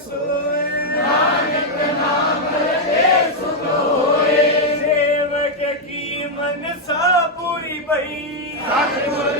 ਸੋਏ। ਨਾਨਕ ਨਾਮ ਇਹ ਸੁਖ ਹੋਏ ਸੇਵਕ ਕੀ ਮਨਸਾ ਪੂਰੀ ਭਈ ਸਤਿਗੁਰ